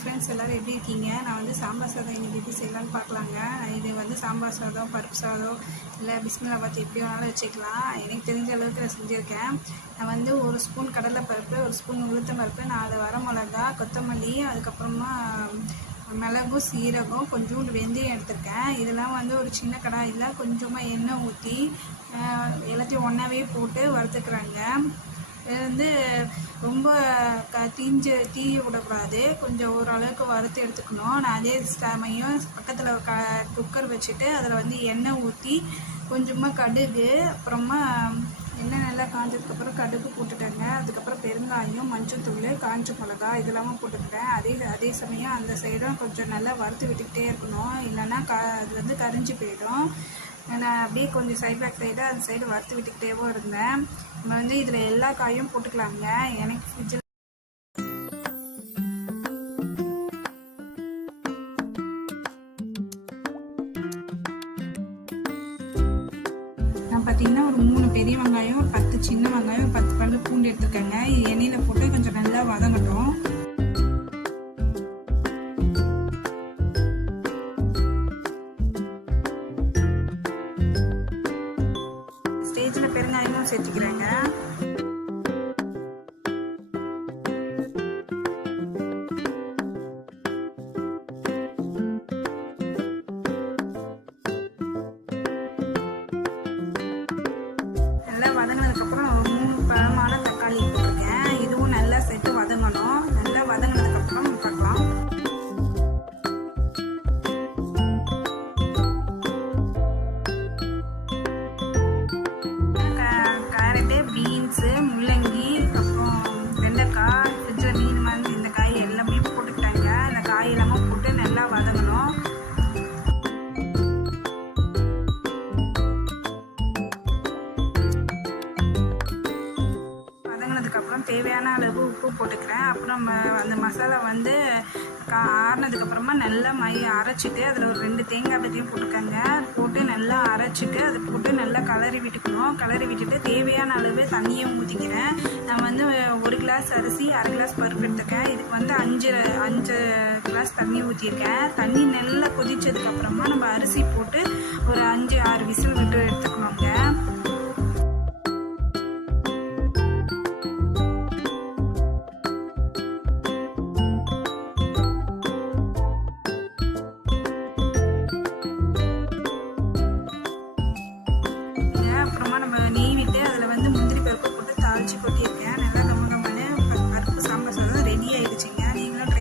Friends எல்லோரும் எப்படி இருக்கீங்க? நான் வந்து சாம்பார் சாதம் இன்றைக்கி எப்படி செய்யலான்னு பார்க்கலாங்க. இது வந்து சாம்பார் சாதம், பருப்பு சாதம், இல்லை பிஸ்மில்லாபாத் எப்படி வேணாலும் வச்சுக்கலாம். எனக்கு தெரிஞ்ச அளவுக்கு நான் செஞ்சுருக்கேன். நான் வந்து 1 ஸ்பூன் கடலைப்பருப்பு, 1 ஸ்பூன் உளுத்தம் பருப்பு, 4 வரமிளகா, கொத்தமல்லி, அதுக்கப்புறமா மிளகும், சீரகம், கொஞ்சோண்டு வெந்தயம் எடுத்துருக்கேன். இதெல்லாம் வந்து ஒரு சின்ன கடாயில் கொஞ்சமாக எண்ணெய் ஊற்றி எல்லாத்தையும் ஒன்றாவே போட்டு வறுத்துக்கிறாங்க. இது வந்து ரொம்ப தீய விடக்கூடாது, கொஞ்சம் ஓரளவுக்கு வறுத்து எடுத்துக்கணும். நான் அதே சமயம் பக்கத்தில் குக்கர் வச்சுட்டு அதில் வந்து எண்ணெய் ஊற்றி கொஞ்சமாக கடுகு, அப்புறமா எண்ணெய் நல்லா காஞ்சதுக்கப்புறம் கடுகு போட்டுட்டேங்க. அதுக்கப்புறம் பெருங்காயம், மஞ்சள்தூள், காஞ்ச மிளகா இதெல்லாமே போட்டுக்கிட்டேன். அதே சமயம் அந்த சைடும் கொஞ்சம் நல்லா வறுத்து விட்டுக்கிட்டே இருக்கணும், இல்லைன்னா அது வந்து கரிஞ்சு போயிடும். நான் அப்படியே கொஞ்சம் சைட் பேக் சைடு அந்த சைடு வறுத்து விட்டுக்கிட்டேவும் இருந்தேன். நம்ம வந்து இதில் எல்லா காயும் போட்டுக்கலாங்க. எனக்கு ஃப்ரிட்ஜில் நான் பார்த்தீங்கன்னா ஒரு 3 பெரிய வெங்காயம், ஒரு 10 சின்ன வெங்காயம், ஒரு 10 பல்லு பூண்டு எடுத்துருக்கேங்க. எண்ணெயில் போட்டு கொஞ்சம் நல்லா வதங்கட்டும். ஸ்டேஜில் பெருங்காயமும் சேர்த்துக்கிறேங்க. நல்லா வதங்கினதுக்கப்புறம் 3 பழமான தக்காளி போட்டிருக்கேன். இதுவும் நல்லா சேர்த்து வதங்கணும். நல்லா வதங்கினதுக்கப்புறம் பார்க்கலாம். கேரட்டு, பீன்ஸு, முள்ளங்கி, அப்புறம் வெண்டைக்காய், ஃப்ரிட்ஜில் மீன் மாதிரி இந்த காய் எல்லாமே போட்டுக்கிட்டாங்க. இந்த காய் எல்லாமே போட்டு நல்லா வதங்கணும். வதங்கினதுக்கப்புறம் தேவையான அளவு உப்பு போட்டுக்கிறேன். அப்புறம் அந்த மசாலா வந்து ஆறினதுக்கப்புறமா நல்லா அரைச்சிட்டு அதில் ஒரு 2 தேங்காய் பற்றியும் போட்டுக்கோங்க. போட்டு நல்லா அரைச்சிட்டு அதை போட்டு நல்லா கலரி விட்டுக்கணும். கலரி விட்டுட்டு தேவையான அளவு தண்ணியும் ஊற்றிக்கிறேன். நான் வந்து 1 கிளாஸ் அரிசி, 1/2 கிளாஸ் பருப்பு எடுத்துக்கேன். இதுக்கு வந்து 5 கிளாஸ் தண்ணி ஊற்றிருக்கேன். தண்ணி நல்லா கொதிச்சதுக்கப்புறமா நம்ம அரிசி போட்டு ஒரு 5-6 விசில் விட்டு எடுத்துக்கணுங்க.